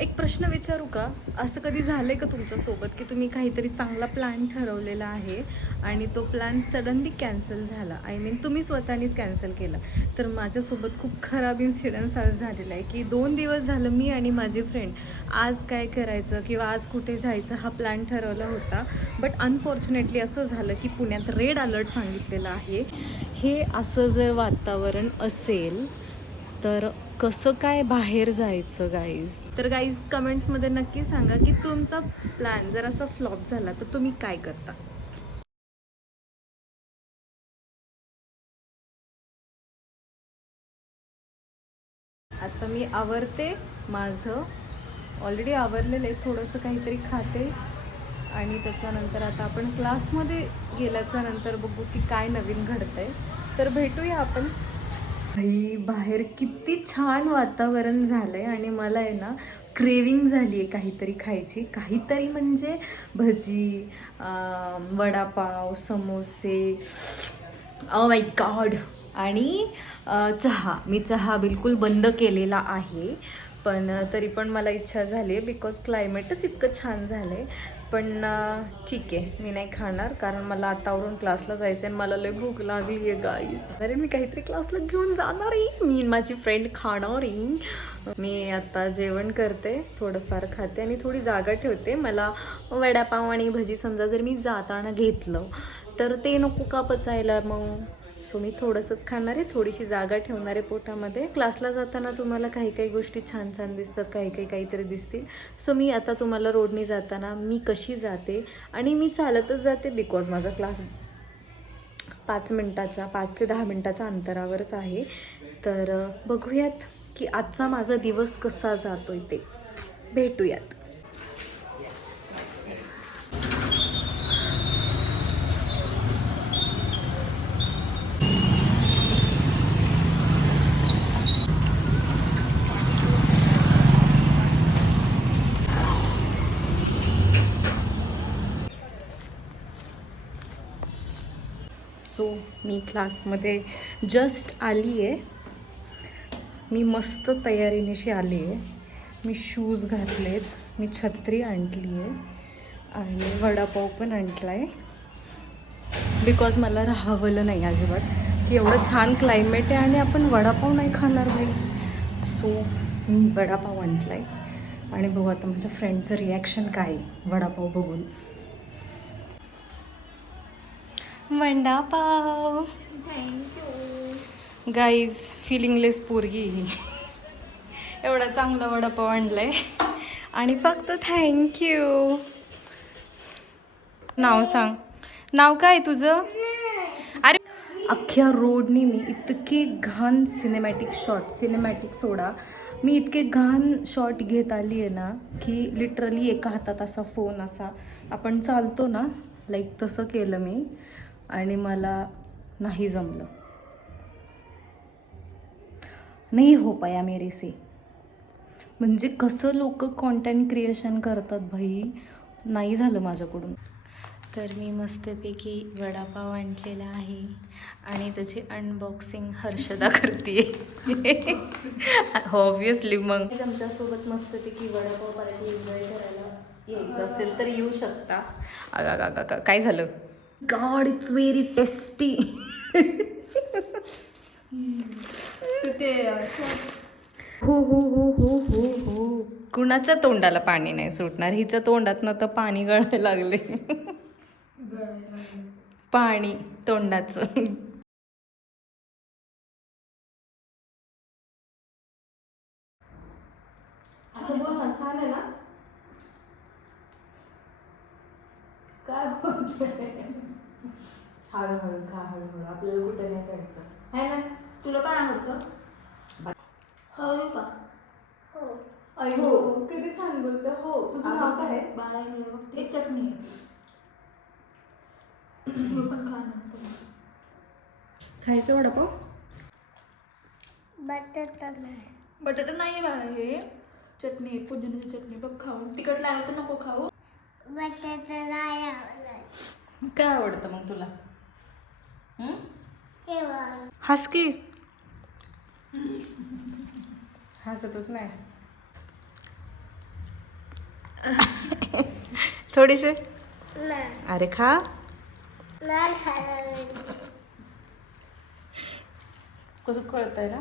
एक प्रश्न विचारू का? असं कधी झालंय का तुमच्यासोबत की तुम्ही काहीतरी चांगला प्लॅन ठरवलेला आहे आणि तो प्लॅन सडनली कॅन्सल झाला? आय मीन तुम्ही स्वतःनीच कॅन्सल केला. तर माझ्यासोबत खूप खराब इन्सिडन्स आज झालेला आहे की 2 दिवस झालं मी आणि माझी फ्रेंड आज काय करायचं किंवा आज कुठे जायचं हा प्लॅन ठरवला होता. बट अनफॉर्च्युनेटली असं झालं की पुण्यात रेड अलर्ट सांगितलेलं आहे. हे असं जर वातावरण असेल तर कसं काय बाहेर जायचं गाईज? तर गाईज कमेंट्समध्ये नक्की सांगा की तुमचा प्लॅन जर असा फ्लॉप झाला तर तुम्ही काय करता? आता मी आवरते माझं, ऑलरेडी आवरलेलं आहे. थोडंसं काहीतरी खाते आणि त्याच्यानंतर आता आपण क्लासमध्ये गेल्याच्या नंतर बघू की काय नवीन घडतंय. तर भेटूया आपण. बाहेर किती छान वातावरण झालं आहे आणि मला आहे ना क्रेविंग झाली आहे काहीतरी खायची. काहीतरी म्हणजे भजी, वडापाव, समोसे, ओ माय गॉड. आणि चहा. मी चहा बिलकुल बंद केलेला आहे, पण तरी पण मला इच्छा झाली आहे बिकॉज क्लायमेटच इतकं छान झालं आहे. पण ठीक आहे, मी नाही खाणार कारण मला आतावरून क्लासला जायचं आहे आणि मला लय भूक लागली आहे गाईस. अरे मी काहीतरी क्लासला घेऊन जाणार आहे, मी माझी फ्रेंड खाणार आहे. मी आता जेवण करते, थोडंफार खाते आणि थोडी जागा ठेवते. मला वडापाव आणि भजी समजा जर मी जाताना घेतलं तर ते नको का पचायला मग. सो मी थोडंसंच खाणार आहे, थोडीशी जागा ठेवणार आहे पोटामध्ये. क्लासला जाताना तुम्हाला काही काही गोष्टी छान छान दिसतात, काही काहीतरी दिसतील. सो मी आता तुम्हाला रोडने जाताना मी कशी जाते आणि मी चालतच जाते बिकॉज माझा क्लास 5 ते 10 मिनटाच्या अंतरावरच आहे. तर बघूयात की आजचा माझा दिवस कसा जातोय ते भेटूयात. सो मी क्लासमध्ये जस्ट आली आहे. मी मस्त तयारीनिशी आली आहे. मी शूज घातलेत, मी छत्री आणली आहे आणि वडापाव पण आणला आहे बिकॉज मला राहावलं नाही अजिबात की एवढं छान क्लायमेट आहे आणि आपण वडापाव नाही खाणार भाई. सो मी वडापाव आणला आहे आणि बघू आता माझ्या फ्रेंडचं रिॲक्शन काय आहे वडापाव बघून. Vada pav thank you guys. फिलिंगलेस पोरगी एवढा चांगला वडापाव आणलाय आणि फक्त थँक्यू. नाव सांग, नाव काय तुझं? अरे अख्ख्या रोडनी मी इतके घाण सिनेमॅटिक सोडा, मी इतके घाण शॉट घेत आली आहे ना की लिटरली एका हातात असा फोन असा आपण चालतो ना लाईक तसं केलं मी आणि मला नाही जमलं. नाही हो पाया मेरे से. म्हणजे कसं लोक कॉन्टेंट क्रिएशन करतात भाई, नाही झालं माझ्याकडून. तर मी मस्तपैकी वडापाव आणलेला आहे आणि त्याची अनबॉक्सिंग हर्षदा करते. ऑब्विसली मग आमच्यासोबत मस्तपैकी वडापाव पार्टी एन्जॉय करायला यायचं असेल तर येऊ शकता. काय झालं? God it's very tasty. हो हो हो हो हो हो. कुणाच्या तोंडाला पाणी नाही सुटणार, हिच्या तोंडातनं तर पाणी गळायला लागले. पाणी तोंडाचं. असं बोल ना, छान आहे ना? काय हळूहळू खा, हळूहळू. आपल्याला कुठे नाही जायचं आहे ना. तुला काय आवडतं? हो का? हो. अयो किती छान बोलते. हो तुझं नाव काय आहे? बाळा एक चटणी आहे. पण खा नंतर. खायचं वडापाव? बटाटा नाही. बटाटा नाही बाळा, हे चटणी आहे, पुदिन्याची चटणी. बघ खाऊन. तिखट लागलं तर नको खाऊ. बटाटा नाही आवडत. काय आवडतं मग तुला? हस की. हसतच नाही. थोडीशी अरे खा. कसं कळतंय ना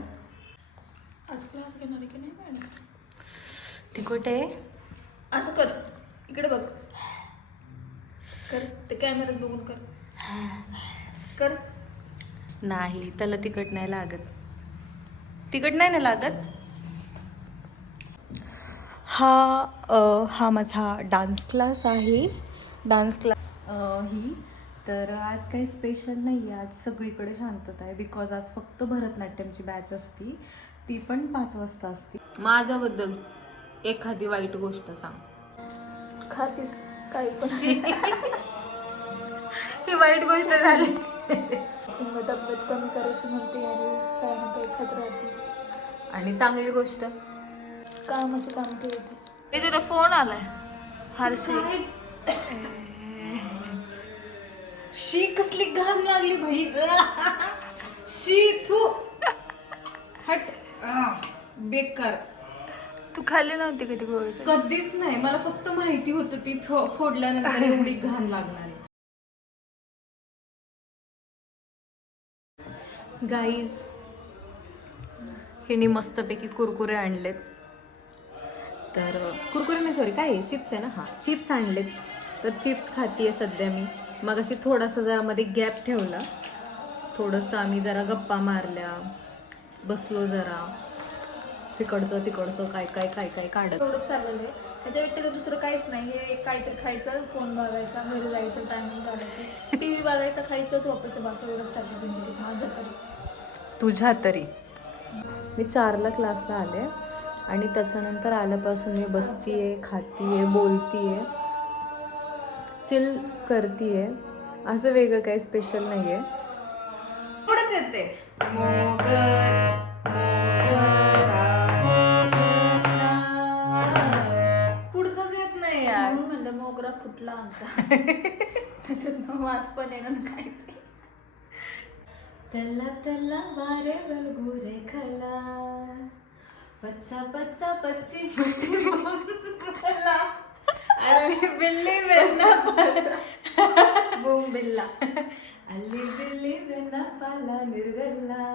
आज क्लास घेणार आहे की नाही मॅडम? तिखट आहे. असं कर, इकडे बघ, कर ते कॅमेऱ्यात बघून कर. कर. नाही त्याला तिखट नाही लागत. तिखट नाही ना लागत. हा माझा डान्स क्लास आहे. डान्स क्लास ही तर आज काही स्पेशल नाही आहे. आज सगळीकडे शांतता आहे बिकॉज आज फक्त भरतनाट्यमची बॅच असती. ती पण 5 वाजता असते. माझ्याबद्दल एखादी वाईट गोष्ट सांग. खातीस काही पण. ही वाईट गोष्ट झाली. तब्येत कमी करायची म्हणते आणि काही ना काही खात राहते. आणि चांगली गोष्ट कामाची काम ठेवते. ते तुला फोन आलाय हर्षी. शी कसली घाण लागली भाई. शी थू हट. बेकार. तू खाल्ली नव्हती कधी गोळी? कधीच नाही. मला फक्त माहिती होतं ती फोडल्यानंतर एवढी घाण लागणार आहे. गाईज हिने मस्तपैकी कुरकुरे आणलेत. तर कुरकुरे नाही सॉरी काय चिप्स आहे ना. हां चिप्स आणलेत. तर चिप्स खातीये सध्या मी. मग अशी थोडासा जरा मध्ये गॅप ठेवला. थोडंसं आम्ही जरा गप्पा मारल्या, बसलो जरा तिकडचं काय काढत. एवढंच चाललेलं आहे. त्याच्या व्यतिरिक्त दुसरं काहीच नाही. हे काहीतरी खायचं, फोन बघायचा, घरी जायचं, टायमिंग घालायचं, TV बघायचं, खायचं, झोपायचं, बस एवढंच चालतं जिंदगीत माझ्या तरी. तुझ्या तरी. मी 4ला क्लासला आले आणि त्याच्यानंतर आल्यापासून मी बसतीये, खातीये, बोलतीये, चिल करतीये. असं वेगळं काही स्पेशल नाही आहे. पुढंच येते पुढचंच येत नाही यार. म्हणून म्हणलं मोगरा फुटला आमचा. त्याच्यात वास पण येणार खायचं. तेला वारे बलगुरे खला पच्चा पच्ची खला अल्ली बिल्ली वेन्ना बूम बिल्ला अल्ली बिल्ली वेन्ना पाला निर्गला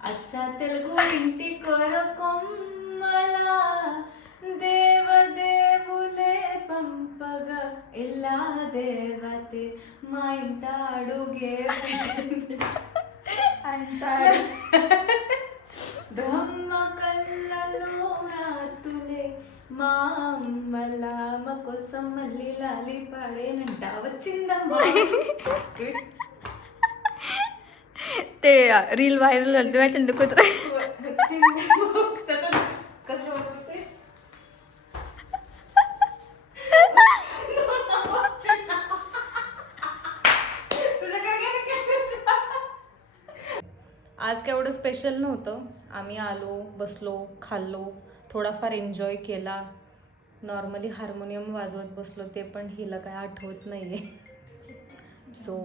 अच्छा तेलुगु इंटी कोर कोम्मला देव देवुले पंपग इल्ला देवते मा इंट अडुगे ब्रह्म कल्ललो रातुले మా అమ్మలా మా కోసం మళ్ళీ లాలి పాడేనంట వచ్చిందమ్మా. ते रील व्हायरल झाली तेव्हा चंद कुत्रा त्याचं कसं होतं ते आज काय एवढं स्पेशल नव्हतं. आम्ही आलो, बसलो, खाल्लो, थोडाफार एन्जॉय केला. नॉर्मली हार्मोनियम वाजवत बसलो, ते पण हिला काय आठवत नाही आहे. So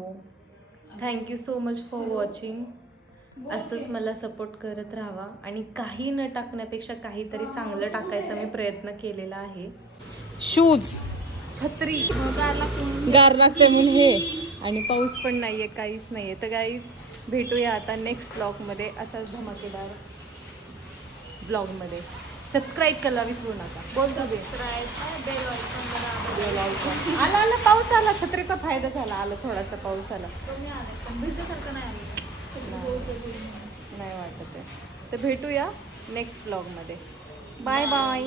thank you so much for watching. असंच मला सपोर्ट करत राहावा आणि काही न टाकण्यापेक्षा काहीतरी चांगलं टाकायचा मी प्रयत्न केलेला आहे. शूज, छत्री, गार लागते म्हणून हे, आणि पाऊस पण नाही आहे, काहीच नाही आहे. तर गाईज भेटूया आता नेक्स्ट ब्लॉगमध्ये असाच धमाकेदार ब्लॉगमध्ये. सबस्क्राईब करायला विसरू नका. बोलतो आला पाऊस आला, छत्रीचा फायदा झाला. आला थोडासा पाऊस आला, नाही वाटत आहे. तर भेटूया नेक्स्ट ब्लॉगमध्ये. Bye bye.